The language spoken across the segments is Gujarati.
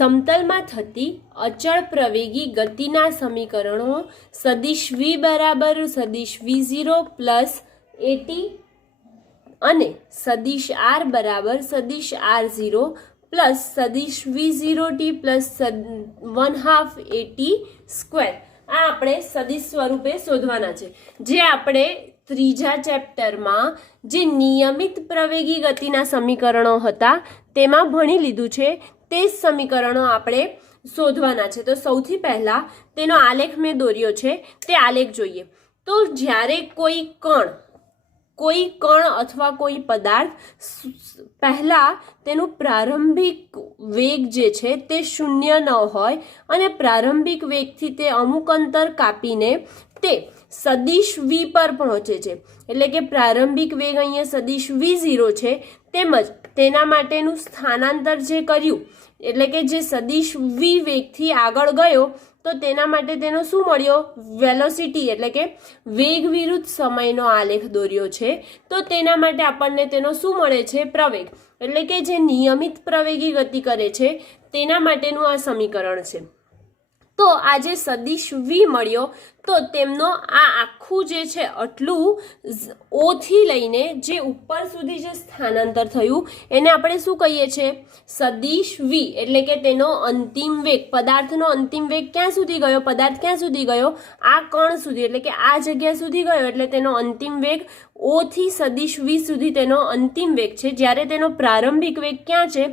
સમતલમાં થતી અચળ પ્રવેગી ગતિના સમીકરણો સદિશ v બરાબર સદિશ v0 પ્લસ એટી અને સદિશ r બરાબર સદિશ r0 પ્લસ સદિશ v0t પ્લસ 1/2 એટી સ્ક્વેર આ આપણે સદિશ સ્વરૂપે શોધવાના છે, જે આપણે ત્રીજા ચેપ્ટરમાં જે નિયમિત પ્રવેગી ગતિના સમીકરણો હતા તેમાં ભણી લીધું છે તે જ સમીકરણો આપણે શોધવાના છે। તો સૌથી પહેલા તેનો આલેખ મેં દોર્યો છે, તે આલેખ જોઈએ। તો જ્યારે કોઈ કણ અથવા કોઈ પદાર્થ પહેલા તેનું પ્રારંભિક વેગ જે છે તે શૂન્ય ન હોય અને પ્રારંભિક વેગથી તે અમુક અંતર કાપીને તે સદિશ v પર પહોંચે છે, એટલે કે પ્રારંભિક વેગ અહીંયા સદિશ v0 છે, તેમજ તેના માટેનું સ્થાનાંતર જે કર્યું એટલે કે જે સદિશ v વેગથી આગળ ગયો તો તેના માટે તેનો શું મળ્યો વેલોસિટી એટલે કે વેગ વિરુદ્ધ સમયનો આલેખ દોર્યો છે। તો તેના માટે આપણને તેનો શું મળે છે પ્રવેગ એટલે કે જે નિયમિત પ્રવેગી ગતિ કરે છે તેના માટેનું આ સમીકરણ છે। તો આ જે સદિશ v મળ્યો તો તેમનો આ આખું જે છે આટલું o થી લઈને જે ઉપર સુધી જે સ્થાનાંતર થયું એને આપણે શું કહીએ છીએ સદિશ v એટલે કે તેનો અંતિમ વેગ પદાર્થનો અંતિમ વેગ ક્યાં સુધી ગયો પદાર્થ ક્યાં સુધી ગયો આ કણ સુધી એટલે કે આ જગ્યા સુધી ગયો એટલે તેનો અંતિમ વેગ o થી સદિશ v સુધી તેનો અંતિમ વેગ છે, જ્યારે તેનો પ્રારંભિક વેગ ક્યાં છે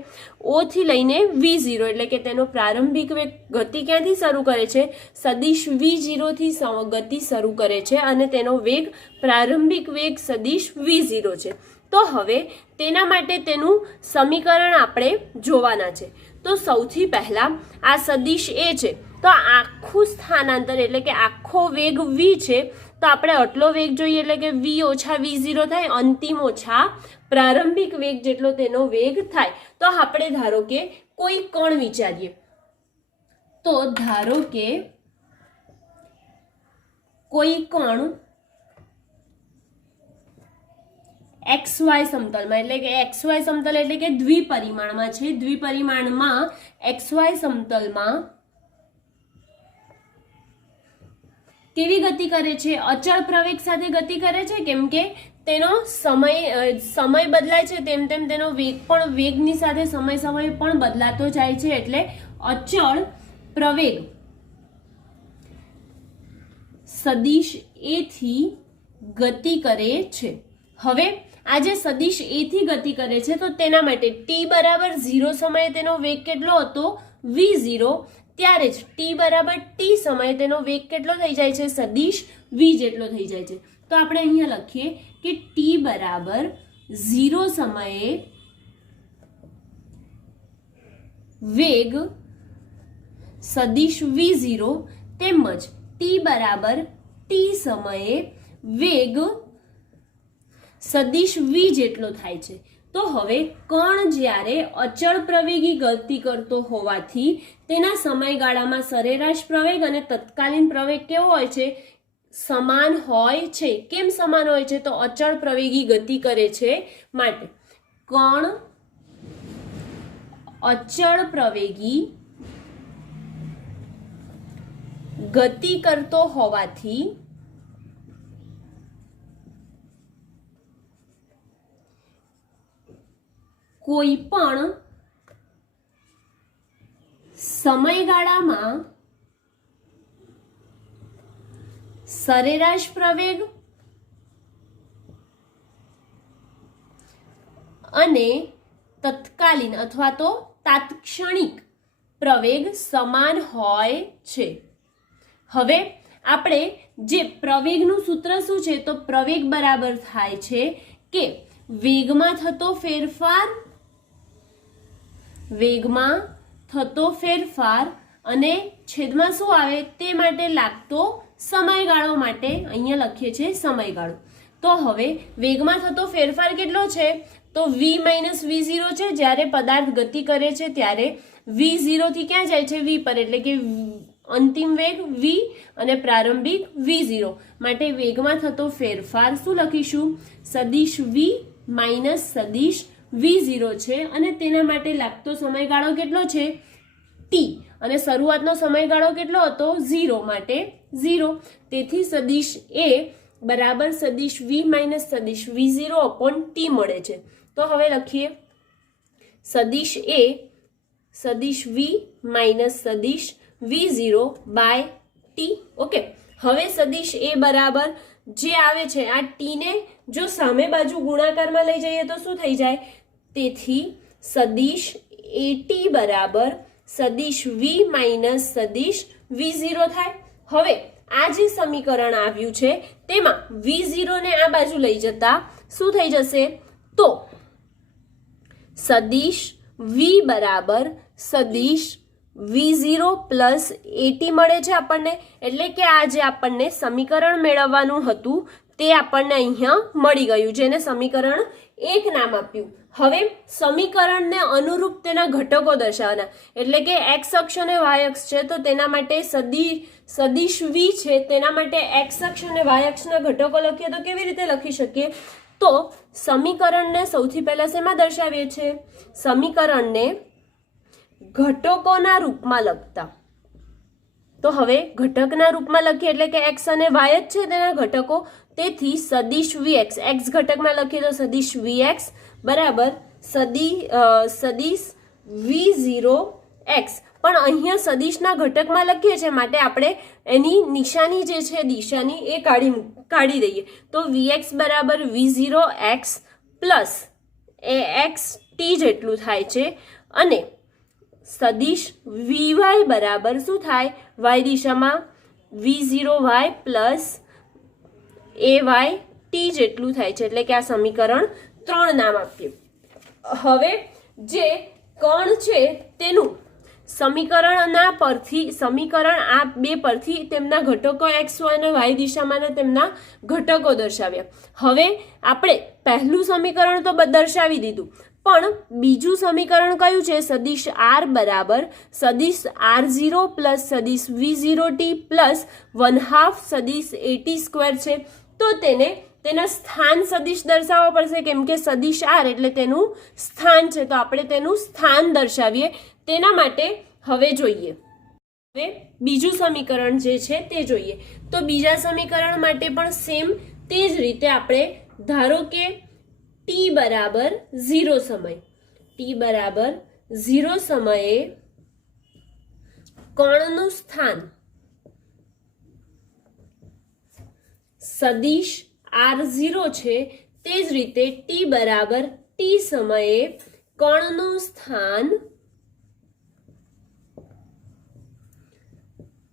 o થી લઈને v0 એટલે કે તેનો પ્રારંભિક વેગ ગતિ ક્યાંથી શરૂ કરે છે સદિશ v0 થી ગતિ શરૂ કરે છે અને તેનો વેગ પ્રારંભિક વેગ સદિશ v0 છે। તો હવે તેના માટે તેનું સમીકરણ આપણે જોવાના છે। તો સૌથી પહેલા આ સદિશ એ છે તો આખું સ્થાનાંતર એટલે કે આખો વેગ v છે તો આપણે આટલો વેગ જોઈએ એટલે કે v ઓછા v0 થાય, અંતિમ ઓછા પ્રારંભિક વેગ જેટલો તેનો વેગ થાય। તો આપણે ધારો કે કોઈ કણ વિચારીએ, તો ધારો કે કોઈ કણ XY સમતલમાં એટલે કે XY સમતલ એટલે કે દ્વિપરિમાણમાં છે, દ્વિપરિમાણમાં XY સમતલમાં કેવી ગતિ કરે છે અચળ પ્રવેગ સાથે ગતિ કરે છે, કેમ કે તેનો સમય બદલાય છે તેમ તેમ તેનો વેગ પણ વેગની સાથે સમય પણ બદલાતો જાય છે, એટલે અચળ પ્રવેગ સદિશ a થી ગતિ કરે છે। હવે આ જે સદિશ a થી ગતિ કરે છે તો તેના માટે t બરાબર 0 સમયે તેનો વેગ કેટલો હતો v0, ત્યારે જ t બરાબર t સમયે તેનો વેગ કેટલો થઈ જાય છે સદિશ v જેટલો થઈ જાય છે। તો આપણે અહીંયા લખીએ કે t બરાબર 0 સમયે વેગ સદિશ v0 તેમજ t બરાબર t સમયે વેગ સદિશ v જેટલો થાય છે। તો હવે કણ જ્યારે અચળ પ્રવેગી ગતિ કરતો હોવાથી તેના સમયગાળામાં સરેરાશ પ્રવેગ અને તત્કાલીન પ્રવેગ કેવો હોય છે સમાન હોય છે। કેમ સમાન હોય છે તો અચળ પ્રવેગી ગતિ કરે છે માટે કણ અચળ પ્રવેગી ગતિ કરતો હોવાથી કોઈ પણ સમયગાળામાં સરેરાશ પ્રવેગ અને તત્કાલીન અથવા તો તાત્ક્ષણિક પ્રવેગ સમાન હોય છે। હવે આપણે જે પ્રવેગનું સૂત્ર શું છે તો પ્રવેગ બરાબર થાય છે કે વેગમાં થતો ફેરફાર અને છેદમાં શું આવે તે માટે લાગતો સમયગાળો માટે અહીંયા લખીએ છીએ સમયગાળો। તો હવે વેગમાં થતો ફેરફાર કેટલો છે તો v માઇનસ v0 છે, જ્યારે પદાર્થ ગતિ કરે છે ત્યારે v0 થી ક્યાં જાય છે v પર એટલે કે અંતિમ વેગ v અને પ્રારંભિક v0 માટે વેગમાં થતો ફેરફાર શું લખીશું સદિશ v માઇનસ સદિશ v0 છે અને તેના માટે લાગતો સમયગાળો કેટલો છે ટી અને શરૂઆતનો સમયગાળો કેટલો હતો 0 માટે 0 તેથી સદિશ એ બરાબર સદિશ v માઇનસ સદિશ v0 અપોન ટી મળે છે તો હવે લખીએ સદિશ એ સદિશ v માઇનસ સદિશ v0 બાય ટી ઓકે હવે સદિશ એ બરાબર જે આવે છે આ ટી ને જો સામે બાજુ ગુણાકારમાં લઈ જઈએ તો શું થઈ જાય તેથી સદિશ એટી બરાબર સદિશ v માઇનસ સદિશ v0 થાય હવે આ જે સમીકરણ આવ્યું છે તેમાં v0 ને આ બાજુ લઈ જતા શું થઈ જશે તો સદિશ v બરાબર સદિશ v0 પ્લસ એટી મળે છે આપણને એટલે કે આ જે આપણને સમીકરણ મેળવવાનું હતું તે આપણને અહીંયા મળી ગયું જેને સમીકરણ 1 નામ આપ્યું હવે સમીકરણને અનુરૂપ તેના ઘટકો દર્શાવવાના એટલે કે x અક્ષ અને y અક્ષ છે તો તેના માટે સદિશ v છે તેના માટે x અક્ષ અને y અક્ષના ઘટકો લખીએ તો કેવી રીતે લખી શકીએ તો સમીકરણને સૌથી પહેલા શેમાં દર્શાવીએ છીએ સમીકરણને ઘટકોના રૂપમાં લખતા તો હવે ઘટકના રૂપમાં લખીએ એટલે કે x અને y જ છે તેના ઘટકો તેથી સદિશ vx x ઘટકમાં લખીએ તો સદિશ vx બરાબર સદિશ v0x પણ અહીંયા સદિશના ઘટકમાં લખીએ છીએ માટે આપણે એની નિશાની જે છે દિશાની એ કાઢી દઈએ તો vx બરાબર v0x પ્લસ ax t જેટલું થાય છે અને સદિશ vy બરાબર શું થાય y દિશામાં v0y પ્લસ ay t જેટલું થાય છે એટલે કે આ સમીકરણ 3 નામ આપ્યું હવે જે કણ છે તેનું સમીકરણ આ બે પરથી તેમના ઘટકો x y અને y દિશામાં તેમના ઘટકો દર્શાવ્યા હવે આપણે પહેલું સમીકરણ તો દર્શાવી દીધું પણ બીજું સમીકરણ કયું છે સદિશ r બરાબર સદિશ r0 પ્લસ સદિશ v0t પ્લસ 1/2 સદિશ at સ્ક્વેર છે તો તેના સ્થાન સદિશ દર્શાવવો પડશે કેમ કે સદિશ r એટલે તેનું સ્થાન છે તો આપણે તેનું સ્થાન દર્શાવીએ તેના માટે હવે જોઈએ હવે બીજું સમીકરણ જે છે તે જોઈએ તો બીજા સમીકરણ માટે પણ સેમ તે જ રીતે આપણે ધારો કે t બરાબર 0 સમયે કણનું સ્થાન સદિશ r0 છે તે જ રીતે t બરાબર t સમયે કણનું સ્થાન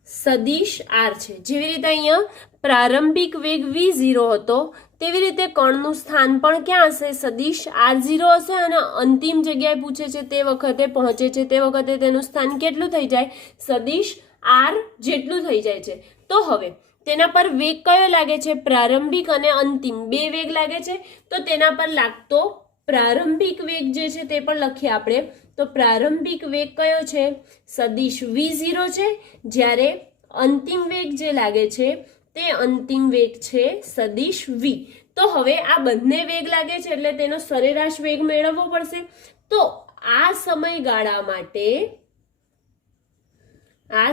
સદિશ r છે જેવી રીતે અહીંયા પ્રારંભિક વેગ v0 હતો તેવી રીતે કણનું સ્થાન પણ ક્યાં હશે સદિશ r0 હશે અને અંતિમ જગ્યાએ પૂછે છે તે વખતે પહોંચે છે તે વખતે તેનું સ્થાન કેટલું થઈ જાય સદિશ r જેટલું થઈ જાય છે તો હવે તેના પર વેગ કયો લાગે છે પ્રારંભિક અને અંતિમ બે વેગ લાગે છે તો તેના પર લાગતો પ્રારંભિક વેગ જે છે તે પણ લખીએ આપણે તો પ્રારંભિક વેગ કયો છે સદિશ v0 છે જ્યારે અંતિમ વેગ જે લાગે છે તે અંતિમ વેગ છે સદિશ v તો હવે આ બંને વેગ લાગે છે એટલે તેનો સરેરાશ વેગ મેળવવો પડશે તો આ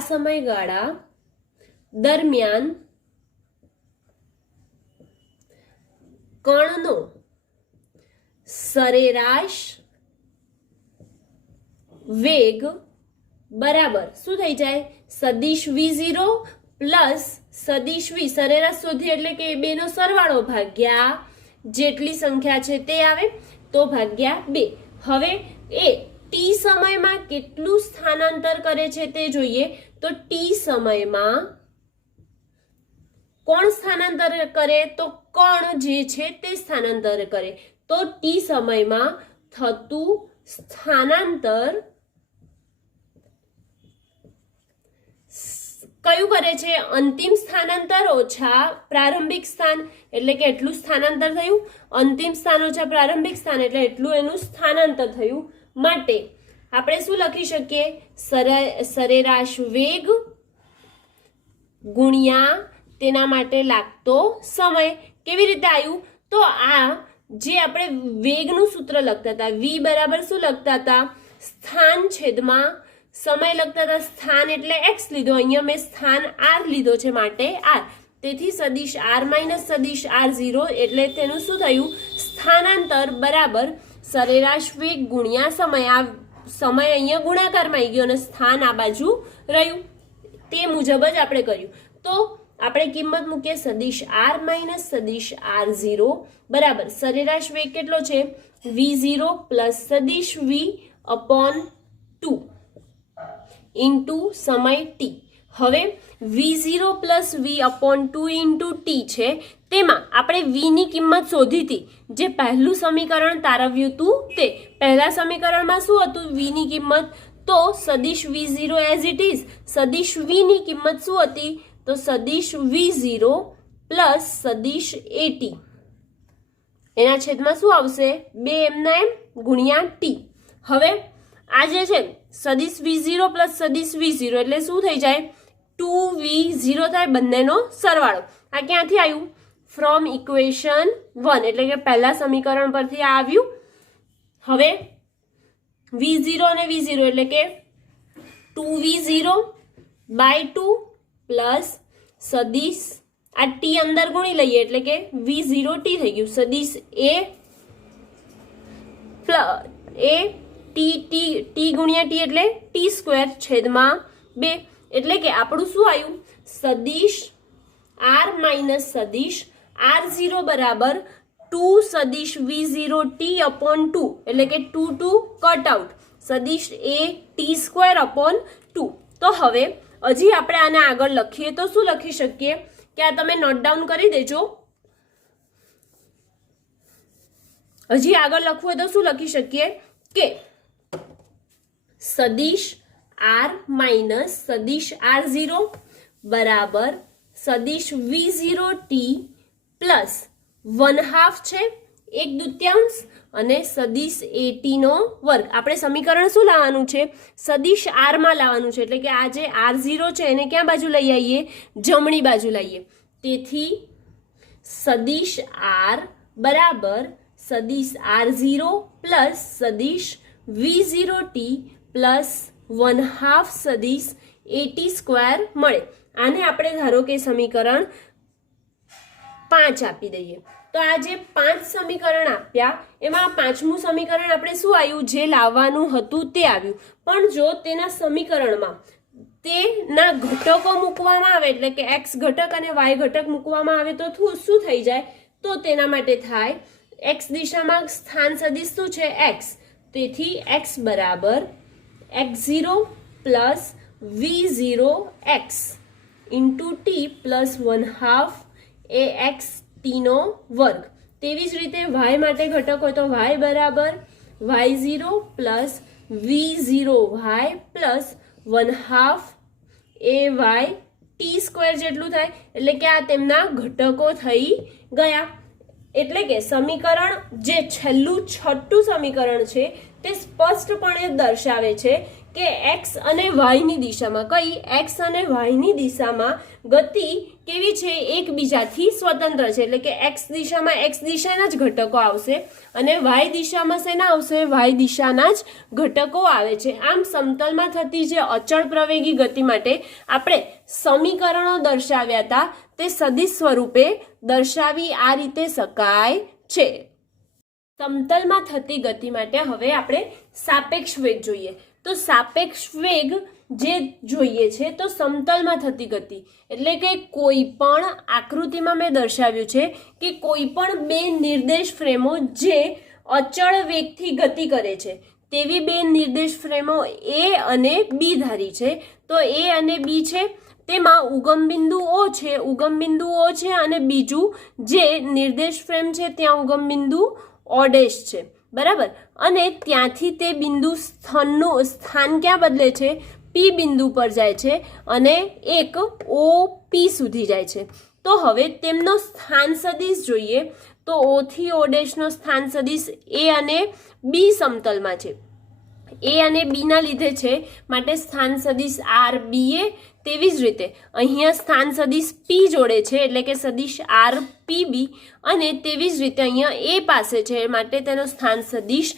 સમયગાળા દરમિયાન કણનો સરેરાશ વેગ બરાબર શું થઈ જાય સદિશ v0 પ્લસ સદિશ v સરેરાશ શોધીએ એટલે કે બેનો સરવાળો ભાગ્યા જેટલી સંખ્યા છે તે આવે તો ભાગ્યા 2 હવે એ ટી સમયમાં કેટલું સ્થાનાંતર કરે છે તે જોઈએ તો ટી સમયમાં કોણ સ્થાનાંતર કરે તો કણ જે છે તે સ્થાનાંતર કરે તો ટી સમયમાં થતું સ્થાનાંતર કયું કરે છે અંતિમ સ્થાનાંતર ઓછા પ્રારંભિક સ્થાન એટલે કે એટલું સ્થાનાંતર થયું અંતિમ સ્થાન ઓછા પ્રારંભિક સ્થાન એટલે એટલું એનું સ્થાનાંતર થયું માટે આપણે શું લખી શકીએ સરેરાશ વેગ ગુણ્યા તેના માટે લાગતો સમય કેવી રીતે આવ્યું તો આ જે આપણે વેગનું સૂત્ર લખતા હતા v બરાબર શું લખતા હતા સ્થાન છેદમાં સમય લખતા હતા સ્થાન એટલે x લીધો, અહીંયા મેં સ્થાન r લીધો છે માટે r, તેથી સદિશ r માઇનસ સદિશ r0 એટલે તેનું શું થયું, સ્થાનાંતર બરાબર સરેરાશ વેગ ગુણ્યા સમય. આ સમય અહીંયા ગુણાકારમાં આવી ગયો અને સ્થાન આ બાજુ રહ્યું, તે મુજબ જ આપણે કર્યું. તો આપણે કિંમત મૂકીએ સદિશ r માઇનસ સદિશ r0 બરાબર સરેરાશ વેગ કેટલો છે v0 પ્લસ સદિશ v અપોન 2 ઇન્ટુ સમય t. હવે v0 plus v upon 2 into t છે, તેમાં આપણે v ની કિંમત શોધી હતી, જે પહેલું સમીકરણ તારવ્યું હતું તે. પહેલા સમીકરણમાં શું હતું v ની કિંમત, તો સદિશ v0 એઝ ઇટ ઇઝ, સદિશ v ની કિંમત શું હતી, તો સદિશ v0 પ્લસ સદિશ at એના છેદમાં શું આવશે 2 એમના એમ ગુણ્યા t. હવે આ જે છે સદિશ v0 પ્લસ સદિશ v0 એટલે શું થઈ જાય 2v0 થાય, બંનેનો સરવાળો. આ ક્યાંથી આવ્યું, ફ્રોમ ઇક્વેશન 1 એટલે કે પહેલા સમીકરણ પરથી આ આવ્યું. હવે v0 અને v0 એટલે કે 2v0 બાય 2 પ્લસ સદિશ આ t અંદર ગુણી લઈએ એટલે કે v0 t થઈ ગયું, સદિશ a t ગુણ્યા t એટલે t સ્ક્વેર છેદમાં 2 એટલે કે આપણું શું આવ્યું સદિશ r માઇનસ સદિશ r0 બરાબર 2 સદિશ v0 t અપોન 2 એટલે કે 2 કટ આઉટ સદિશ a t સ્ક્વેર અપોન 2. તો હવે હજી આપણે આને આગળ લખીએ તો શું લખી શકીએ કે આ તમે નોટ ડાઉન કરી દેજો. હજી આગળ લખવું હોય તો શું લખી શકીએ કે સદિશ r માઇનસ સદિશ r0 બરાબર સદિશ v0 t પ્લસ 1/2 છે 1/2 અને સદિશ at નો વર્ગ. આપણે સમીકરણ શું લાવવાનું છે સદિશ r માં લાવવાનું છે, એટલે કે આ જે r0 છે એને ક્યાં બાજુ લઈ આવીએ જમણી બાજુ લઈએ. તેથી સદિશ r બરાબર સદિશ r0 પ્લસ સદિશ v0 t પ્લસ 1/2 સદિશ at સ્ક્વેર મળે. આને આપણે ધારો કે સમીકરણ 5 આપી દઈએ. તો આ જે 5 સમીકરણ આપ્યા એમાં પાંચમું સમીકરણ આપણે શું આવ્યું, જે લાવવાનું હતું તે આવ્યું. પણ જો તેના સમીકરણમાં તેના ઘટકો મૂકવામાં આવે એટલે કે x ઘટક અને y ઘટક મૂકવામાં આવે તો શું થઈ જાય, તો તેના માટે થાય x દિશામાં સ્થાન સદિશ શું છે x, તેથી x બરાબર x0 plus v0 x into t plus 1/2 ax t નો વર્ગ. તેવી જ રીતે y માટે ઘટક હોય તો y બરાબર y0 plus v0 y plus 1/2 ay t square જેટલું થાય, એટલે કે આ તેમના ઘટકો થઈ ગયા. એટલે કે સમીકરણ જે છેલ્લું છઠ્ઠું સમીકરણ છે તે સ્પષ્ટપણે દર્શાવે છે કે x અને y ની દિશામાં x અને y ની દિશામાં ગતિ કેવી છે એકબીજાથી સ્વતંત્ર છે. એટલે કે x દિશામાં x દિશાના જ ઘટકો આવશે અને y દિશામાં શેના આવશે y દિશાના જ ઘટકો આવે છે. આમ સમતલમાં થતી જે અચળ પ્રવેગી ગતિ માટે આપણે સમીકરણો દર્શાવ્યા હતા તે સદિશ સ્વરૂપે દર્શાવી આ રીતે શકાય છે. સમતલમાં થતી ગતિ માટે હવે આપણે સાપેક્ષ વેગ જોઈએ. તો સાપેક્ષ વેગ જે જોઈએ છે તો સમતલમાં થતી ગતિ એટલે કે કોઈ પણ આકૃતિમાં મેં દર્શાવ્યું છે કે કોઈ પણ બે નિર્દેશ ફ્રેમો જે અચળ વેગથી ગતિ કરે છે તેવી બે નિર્દેશ ફ્રેમો a અને b ધારી છે. તો a અને b છે તેમાં ઉગમ બિંદુ o છે, અને બીજું જે નિર્દેશ ફ્રેમ છે ત્યાં ઉગમ બિંદુ o' છે બરાબર. અને ત્યાંથી તે બિંદુ સ્થાન ક્યાં બદલે છે p બિંદુ પર જાય છે અને એક OP સુધી જાય છે. તો હવે તેમનો સ્થાન સદિશ જોઈએ તો o થી o' નો સ્થાન સદિશ a અને b સમતલમાં છે. a અને b ના લીધે છે માટે સ્થાન સદિશ RBA. તેવી જ રીતે અહીંયા સ્થાન સદિશ p જોડે છે એટલે કે સદિશ RPB, અને તેવી જ રીતે અહીંયા a પાસે છે માટે તેનો સ્થાન સદિશ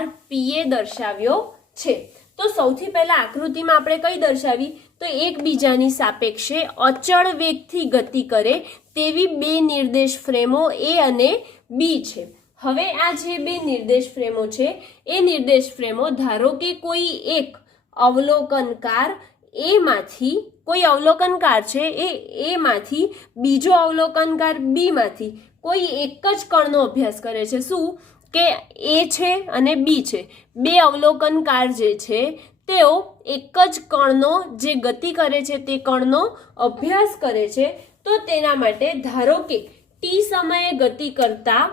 RPA દર્શાવ્યો છે. તો સૌથી પહેલા આકૃતિમાં આપણે કઈ દર્શાવી તો એકબીજાની સાપેક્ષે અચળ વેગથી ગતિ કરે તેવી બે નિર્દેશ ફ્રેમો એ અને બી છે. હવે આ જે બે નિર્દેશ ફ્રેમો છે એ નિર્દેશ ફ્રેમો ધારો કે કોઈ એક અવલોકનકાર એમાંથી કોઈ અવલોકનકાર છે એમાંથી બીજો અવલોકનકાર બીમાંથી કોઈ એક જ કણનો અભ્યાસ કરે છે. શું કે એ છે અને બી છે, બે અવલોકનકાર જે છે તેઓ એક જ કણનો જે ગતિ કરે છે તે કણનો અભ્યાસ કરે છે. તો તેના માટે ધારો કે ટી સમયે ગતિ કરતા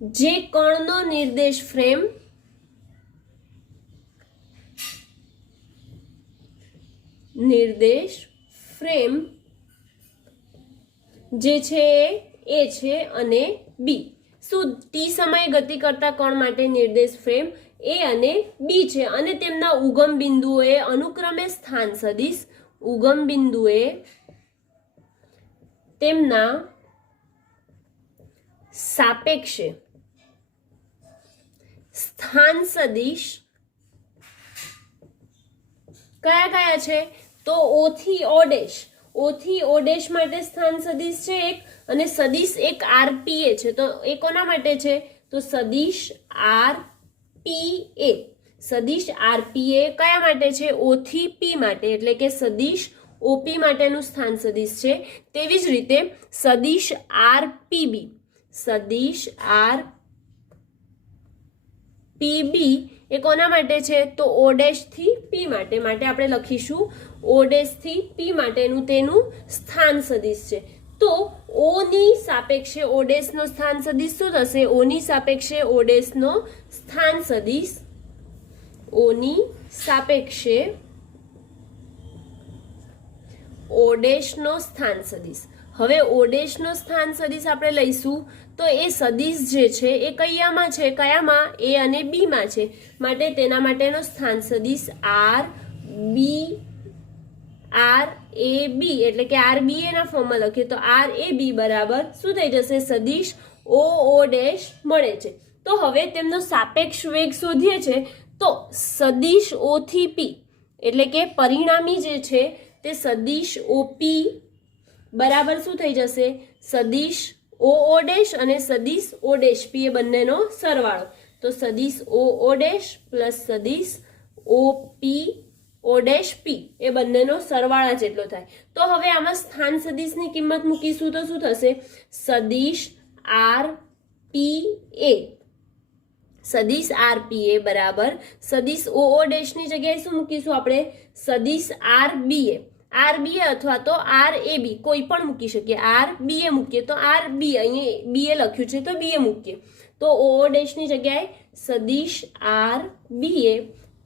જે કણનો નિર્દેશ ફ્રેમ જે છે એ છે અને બી. શું ટી સમયે ગતિ કરતા કણ માટે નિર્દેશ ફ્રેમ એ અને બી છે અને તેમના ઉગમ બિંદુઓએ અનુક્રમે સ્થાન સદિશ તેમના સાપેક્ષે સ્થાન સદિશ કયા કયા છે તો ઓ થી ઓ ડેશ માટે સ્થાન સદિશ છે એક અને સદિશ એક આરપીએ છે. તો એ કોના માટે છે તો સદિશ આરપીએ કયા માટે છે ઓ થી પી માટે એટલે કે સદિશ ઓપી માટેનું સ્થાન સદિશ છે. તેવી જ રીતે સદિશ આરપીબી એ કોના માટે છે તો ઓ ડેશ થી પી માટે આપણે લખીશું ઓ ડેશ થી પી માટેનું તેનું સ્થાન સદિશ છે. તો ઓ ની સાપેક્ષે ઓ ડેશ નો સ્થાન સદિશ શું થશે ઓ ની સાપેક્ષે ઓ ડેશ નો સ્થાન સદિશ ઓ ડેશ નો સ્થાન સદિશ. હવે ઓ ડેશ નો સ્થાન સદિશ આપણે લઈશું તો એ સદિશ જે છે એ કયામાં એ અને બી માં છે માટે તેના માટેનો સ્થાન સદિશ આર એ બી એટલે કે આર બી એના ફોર્મમાં લખીએ તો આર એ બી બરાબર શું થઈ જશે સદિશ ઓ ડેશ મળે છે. તો હવે તેમનો સાપેક્ષ વેગ શોધીએ છે તો સદિશ ઓ થી પી એટલે કે પરિણામી જે છે તે સદિશ ઓપી બરાબર શું થઈ જશે સદિશ ઓ ડેશ અને સદિશ ઓ ડેશ પી એ બંનેનો સરવાળો. તો સદિશ ઓ ડેશ પ્લસ સદિશ ઓપી ઓ ડેશ પી એ બંનેનો સરવાળા જેટલો થાય. તો હવે આમાં સ્થાન સદિશની કિંમત મૂકીશું તો શું થશે સદિશ આરપીએ બરાબર સદિશ ઓ ડેશની જગ્યાએ શું મૂકીશું આપણે સદિશ આરબીએ અથવા તો આર એ બી કોઈ પણ મૂકી શકીએ. આર બી એ મૂકીએ તો આર બી અહીંયા બી એ લખ્યું છે તો બી એ મૂકીએ તો ઓ ડેશની જગ્યાએ સદિશ આર બી એ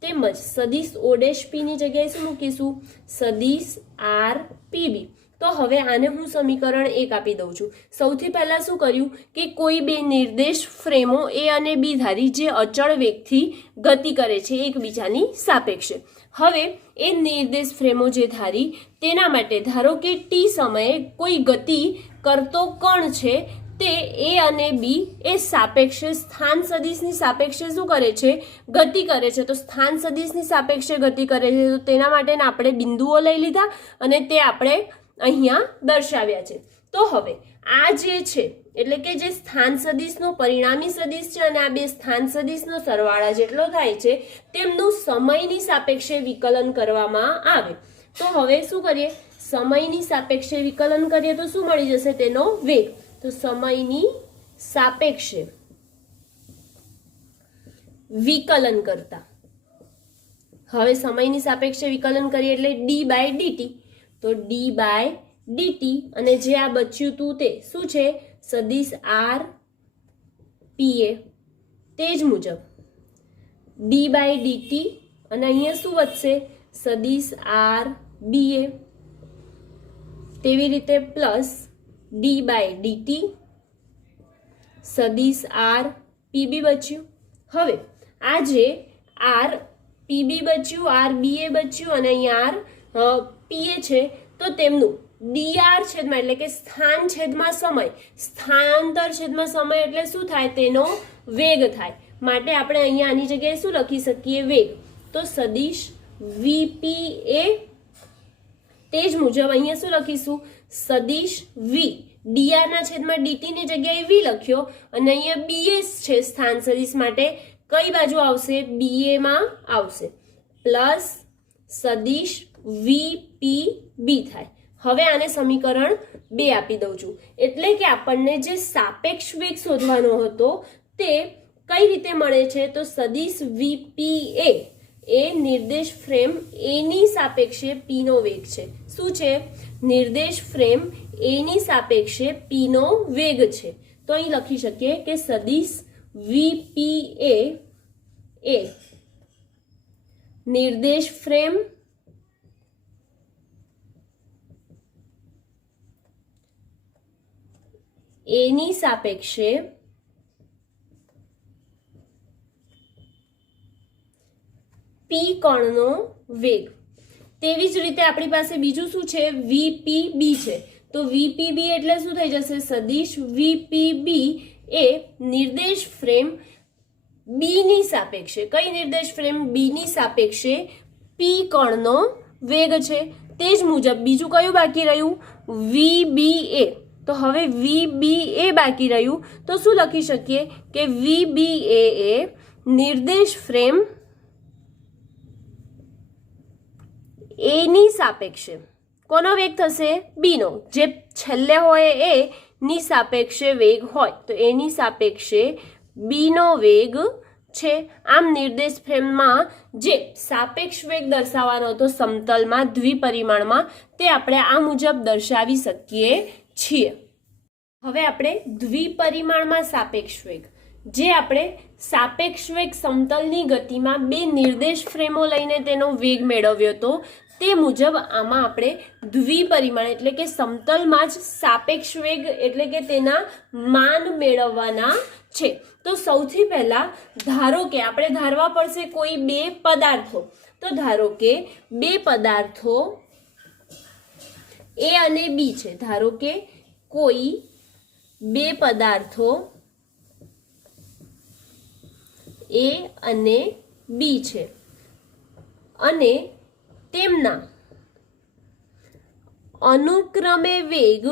તેમજ સદિશ ઓ ડેશ પી ની જગ્યાએ શું મૂકીશું સદિશ આર પીબી. તો હવે આને હું સમીકરણ 1 આપી દઉં છું. સૌથી પહેલા શું કર્યું કે કોઈ બે નિર્દેશ ફ્રેમો એ અને બી ધારી જે અચળ વેગથી ગતિ કરે છે એકબીજાની સાપેક્ષે. હવે એ નિર્દેશ ફ્રેમો જે ધારી તેના માટે ધારો કે ટી સમયે કોઈ ગતિ કરતો કણ છે તે એ અને બી એ સાપેક્ષે સ્થાન સદિશની સાપેક્ષે શું કરે છે ગતિ કરે છે. તો સ્થાન સદિશની સાપેક્ષે ગતિ કરે છે તો તેના માટેના આપણે બિંદુઓ લઈ લીધા અને તે આપણે અહીંયા દર્શાવ્યા છે. તો હવે આ જે છે એટલે કે જે સ્થાન સદિશનો પરિણામી સદિશ છે અને આ બે સ્થાન સદિશનો સરવાળા જેટલો થાય છે તેમનું સમયની સાપેક્ષે વિકલન કરવામાં આવે. તો હવે શું કરીએ સમયની સાપેક્ષે વિકલન કરીએ તો શું મળી જશે તેનો વેગ. તો સમયની સાપેક્ષે વિકલન કરતા હવે સમયની સાપેક્ષે વિકલન કરીએ એટલે ડી બાય ડીટી. તો ડી બાય ડીટી અને જે આ બચ્યું તું તે શું છે સદિશ આર પીએ તે જ મુજબ ડી બાય ડીટી અને અહીંયા શું વધશે સદિશ આર બીએ તેવી રીતે પ્લસ ડી બાય ડીટી સદિશ આર પીબી બચ્યું. હવે આ જે આર પીબી બચ્યું આર બીએ બચ્યું અને અહીંયા આર પીએ છે તો તેમનું dr છેદમાં એટલે કે સ્થાન છેદમાં સમય, સ્થાનાંતર છેદમાં સમય એટલે શું થાય? તેનો વેગ થાય. માટે આપણે અહીંયા આની જગ્યાએ શું લખી શકીએ? વેગ. તો સદિશ vp એ તે જ મુજબ અહીંયા શું લખીશું? સદિશ v dr ના છેદમાં dt ની જગ્યાએ v લખ્યો અને અહીંયા bs છે સ્થાન સદિશ માટે કઈ બાજુ આવશે? ba માં આવશે પ્લસ સદિશ vpb થાય. હવે આને સમીકરણ 2 આપી દઉં છું. એટલે કે આપણને જે સાપેક્ષ વેગ શોધવાનો હતો તે કઈ રીતે મળે છે? તો સદિશ vpa એ નિર્દેશ ફ્રેમ a ની સાપેક્ષે p નો વેગ છે. શું છે? નિર્દેશ ફ્રેમ a ની સાપેક્ષે p નો વેગ છે. તો અહીં લખી શકીએ કે સદિશ vpa એ નિર્દેશ ફ્રેમ a ની સાપેક્ષે p કણનો વેગ. તેવી જ રીતે આપણી પાસે બીજું શું છે? vpb છે. તો vpb એટલે શું થઈ જશે? સદિશ vpb એ નિર્દેશ ફ્રેમ b ની સાપેક્ષે, કઈ નિર્દેશ ફ્રેમ? b ની સાપેક્ષે p કણનો વેગ છે. તે જ મુજબ બીજું કયું બાકી રહ્યું? vba. તો હવે vba બાકી રહ્યું તો શું લખી શકીએ કે vba એ નિર્દેશ ફ્રેમ a ની સાપેક્ષે કોનો વેગ થશે? b નો. જે છેલ્લે હોય એ ની સાપેક્ષે વેગ હોય તો a ની સાપેક્ષે b નો વેગ છે. આમ નિર્દેશ ફ્રેમમાં જે સાપેક્ષ વેગ દર્શાવવાનો હતો સમતલમાં દ્વિપરિમાણમાં તે આપણે આ મુજબ દર્શાવી શકીએ છીએ. હવે આપણે દ્વિપરિમાણમાં સાપેક્ષ વેગ, જે આપણે સાપેક્ષ વેગ સમતલની ગતિમાં બે નિર્દેશ ફ્રેમો લઈને તેનો વેગ મેળવ્યો હતો તે મુજબ આમાં આપણે દ્વિપરિમાણ એટલે કે સમતલમાં જ સાપેક્ષ વેગ એટલે કે તેના માન મેળવવાના છે. તો સૌથી પહેલા ધારો કે આપણે ધારવા પડશે કોઈ બે પદાર્થો. તો ધારો કે બે પદાર્થો A અને B છે. ધારો કે કોઈ બે પદાર્થો A અને B છે અને તેમના અનુક્રમે વેગ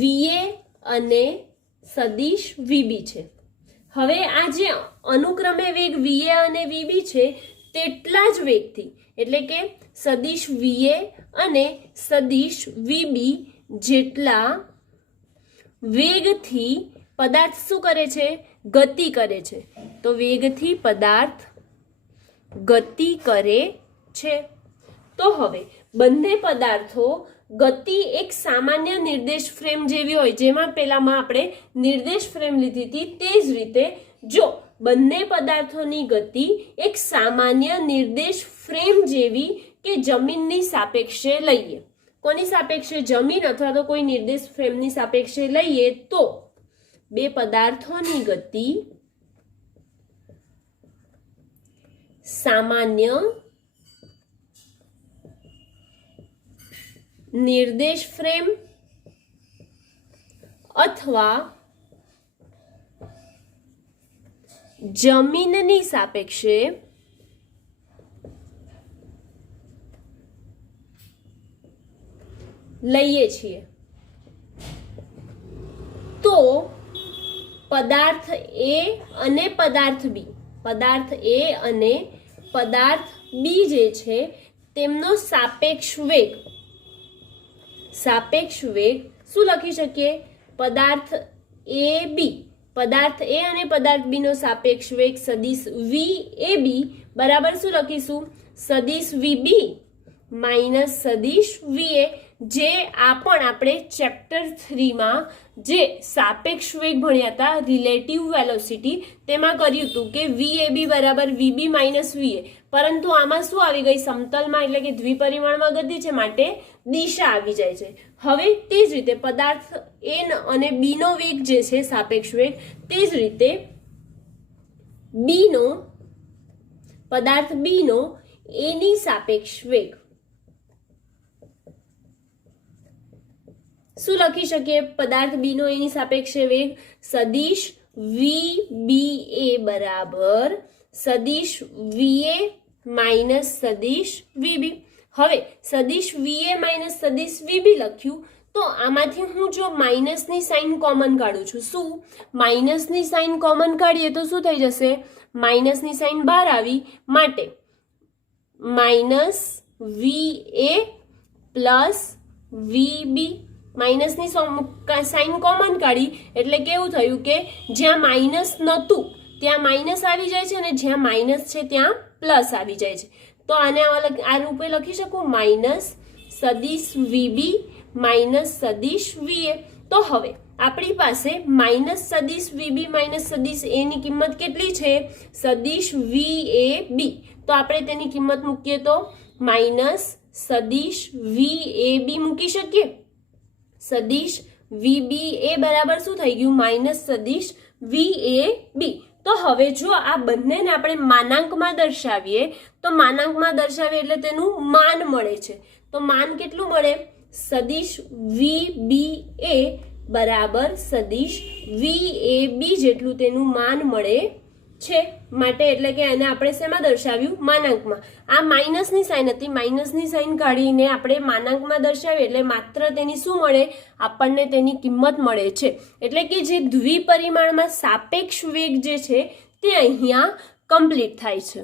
VA અને સદિશ VB છે. હવે આ જે અનુક્રમે વેગ VA અને VB છે તેટલા જ વેગથી એટલે કે સદિશ VA અને સદિશ VB જેટલા વેગથી પદાર્થ શું કરે છે? ગતિ કરે છે. તો વેગથી પદાર્થ ગતિ કરે છે. તો હવે બંને પદાર્થો ગતિ એક સામાન્ય નિર્દેશ ફ્રેમ જેવી હોય, જેમાં પેલામાં આપણે નિર્દેશ ફ્રેમ લીધી હતી તે જ રીતે જો બંને પદાર્થોની ગતિ એક સામાન્ય નિર્દેશ ફ્રેમ જેવી કે જમીનની સાપેક્ષે લઈએ, કોની સાપેક્ષે? જમીન અથવા તો કોઈ નિર્દેશ ફ્રેમની સાપેક્ષે લઈએ તો બે પદાર્થોની ગતિ સામાન્ય નિર્દેશ ફ્રેમ અથવા જમીનની સાપેક્ષે લઈએ છીએ તો પદાર્થ A અને પદાર્થ B, પદાર્થ A અને પદાર્થ B જે છે તેમનો સાપેક્ષ વેગ શું લખી શકીએ? પદાર્થ AB, પદાર્થ A અને પદાર્થ B નો સાપેક્ષ વેગ સદિશ VAB બરાબર શું લખીશું? સદિશ VB માઇનસ સદિશ VA. જે આ પણ આપણે ચેપ્ટર 3 માં જે સાપેક્ષ વેગ ભણ્યા હતા રિલેટિવ વેલોસિટી તેમાં કર્યું હતું કે VAB બરાબર VB માઇનસ VA, પરંતુ આમાં શું આવી ગઈ? સમતલમાં એટલે કે દ્વિપરિમાણમાં ગતિ છે માટે દિશા આવી જાય છે. હવે તે જ રીતે પદાર્થ A અને B નો વેગ જે છે સાપેક્ષ વેગ તે જ રીતે પદાર્થ B નો એ ની સાપેક્ષ વેગ. શું લખી શકીએ પદાર્થ બી નો એની સાપેક્ષે વેગ? સદિશ VBA બરાબર સદિશ VA માઇનસ સદિશ VB. હવે સદિશ VA માઇનસ સદિશ VB લખ્યું તો આમાંથી હું જો માઇનસની સાઇન કોમન કાઢું છું, શું માઇનસની સાઇન કોમન કાઢીએ તો શું થઈ જશે? માઇનસની સાઇન બહાર આવી, માટે માઇનસ VA પ્લસ VB. માઇનસની સાઇન કોમન કાઢી એટલે કેવું થયું કે જ્યાં માઇનસ નહોતું ત્યાં માઇનસ આવી જાય છે અને જ્યાં માઇનસ છે ત્યાં પ્લસ આવી જાય છે. તો આને આ રૂપે લખી શકું માઇનસ સદિશ VB માઇનસ સદિશ VA. તો હવે આપણી પાસે માઇનસ સદિશ VB માઇનસ સદિશ A ની કિંમત કેટલી છે? સદિશ VAB. તો આપણે તેની કિંમત મૂકીએ તો માઇનસ સદિશ VAB મૂકી શકીએ. સદિશ VBA બરાબર શું થઈ ગયું? માઇનસ સદિશ VAB. તો હવે જો આ બંનેને આપણે માનાંકમાં દર્શાવીએ તો માનાંકમાં દર્શાવીએ એટલે તેનું માન મળે છે. તો માન કેટલું મળે? સદિશ VBA બરાબર સદિશ VAB જેટલું તેનું માન મળે છે. માટે એટલે કે એને આપણે શેમાં દર્શાવ્યું? માનાંકમાં. આ માઇનસની સાઇન હતી, માઇનસની સાઇન કાઢીને આપણે માનાંકમાં દર્શાવીએ એટલે માત્ર તેની શું મળે? આપણને તેની કિંમત મળે છે. એટલે કે જે દ્વિપરિમાણમાં સાપેક્ષ વેગ જે છે તે અહીંયા કમ્પ્લીટ થાય છે.